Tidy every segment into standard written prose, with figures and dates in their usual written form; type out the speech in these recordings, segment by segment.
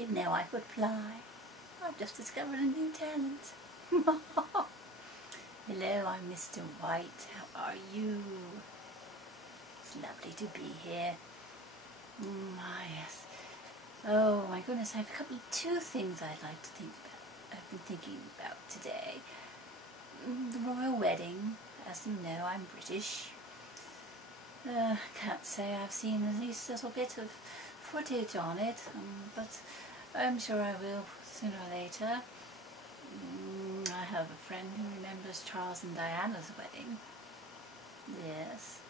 Didn't know I could fly. I've just discovered a new talent. Hello, I'm Mr. White. How are you? It's lovely to be here. Yes. Oh my goodness, I have two things I'd like to think about. I've been thinking about today. The royal wedding. As you know, I'm British. Can't say I've seen the least little bit of footage on it, but I'm sure I will sooner or later. I have a friend who remembers Charles and Diana's wedding. Yes.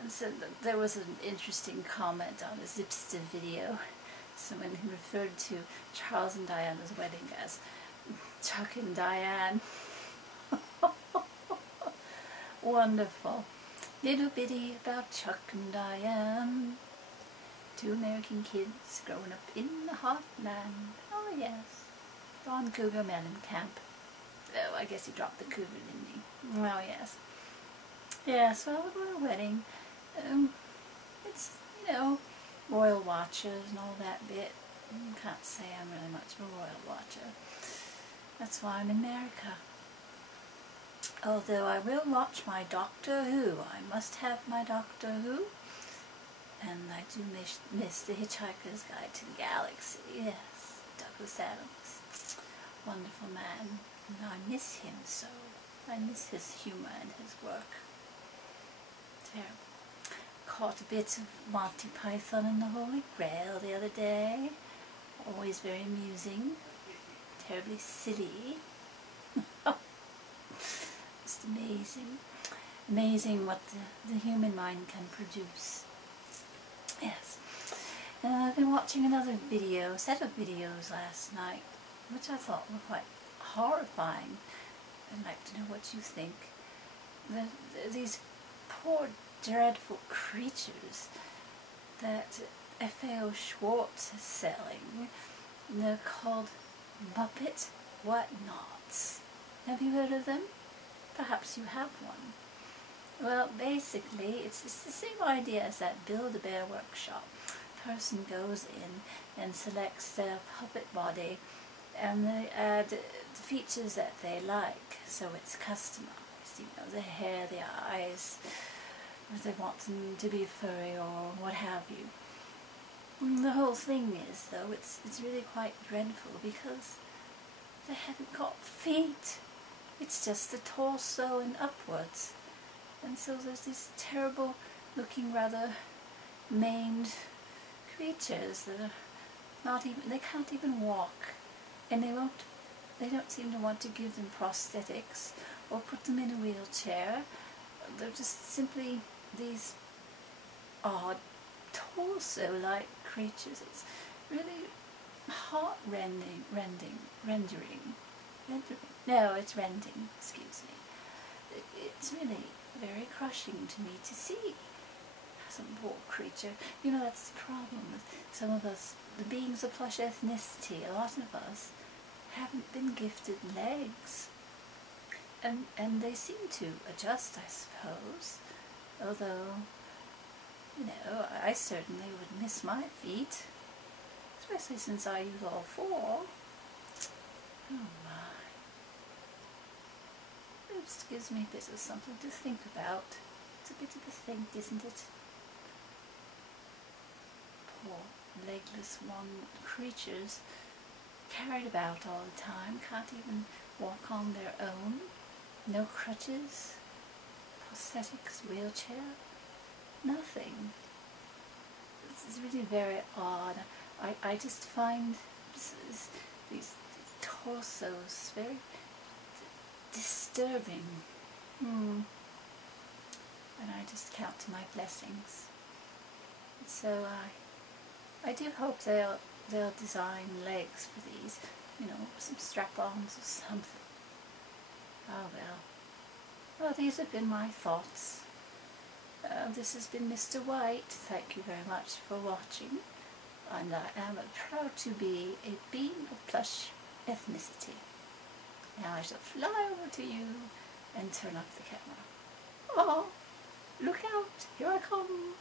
And so there was an interesting comment on a Zipster video. Someone who referred to Charles and Diana's wedding as Chuck and Diane. Wonderful. Little bitty about Chuck and Diane. Two American kids growing up in the heartland. Oh yes. On Cougar Mellencamp. Oh, I guess he dropped the cougar, didn't he? Oh yes. Yes, well, the royal wedding. It's, you know, royal watchers and all that bit. Can't say I'm really much of a royal watcher. That's why I'm in America. Although I will watch my Doctor Who. I must have my Doctor Who. And I do miss The Hitchhiker's Guide to the Galaxy. Yes, Douglas Adams. Wonderful man. And I miss him so. I miss his humour and his work. Terrible. Caught a bit of Monty Python and the Holy Grail the other day. Always very amusing. Terribly silly. Just amazing. Amazing what the human mind can produce. Yes. And I've been watching another set of videos last night, which I thought were quite horrifying. I'd like to know what you think. These poor, dreadful creatures that FAO Schwarz is selling. They're called Muppet Whatnots. Have you heard of them? Perhaps you have one. Well, basically, it's the same idea as that Build-A-Bear workshop. Person goes in and selects their puppet body, and they add the features that they like, so it's customized. You know, the hair, the eyes, if they want them to be furry or what have you. And the whole thing is, though, it's really quite dreadful because they haven't got feet. It's just the torso and upwards. And so there's these terrible looking, rather maimed creatures that are not even, they can't even walk. And they don't seem to want to give them prosthetics or put them in a wheelchair. They're just simply these odd torso-like creatures. It's really heart-rending. No, it's rending, excuse me. It's really very crushing to me to see some poor creature. You know, that's the problem with some of us, the beings of plush ethnicity. A lot of us haven't been gifted legs. And they seem to adjust, I suppose. Although, you know, I certainly would miss my feet. Especially since I use all four. Oh my. It just gives me a bit of something to think about. It's a bit of a think, isn't it? Poor, legless creatures, carried about all the time, can't even walk on their own. No crutches, prosthetics, wheelchair, nothing. It's really very odd. I just find these torsos very disturbing. And I just count my blessings. So I do hope they'll design legs for these, you know, some strap-ons or something. Oh well. Well, these have been my thoughts. This has been Mr. White. Thank you very much for watching. And I am proud to be a being of plush ethnicity. Now I shall fly over to you and turn off the camera. Oh, look out, here I come.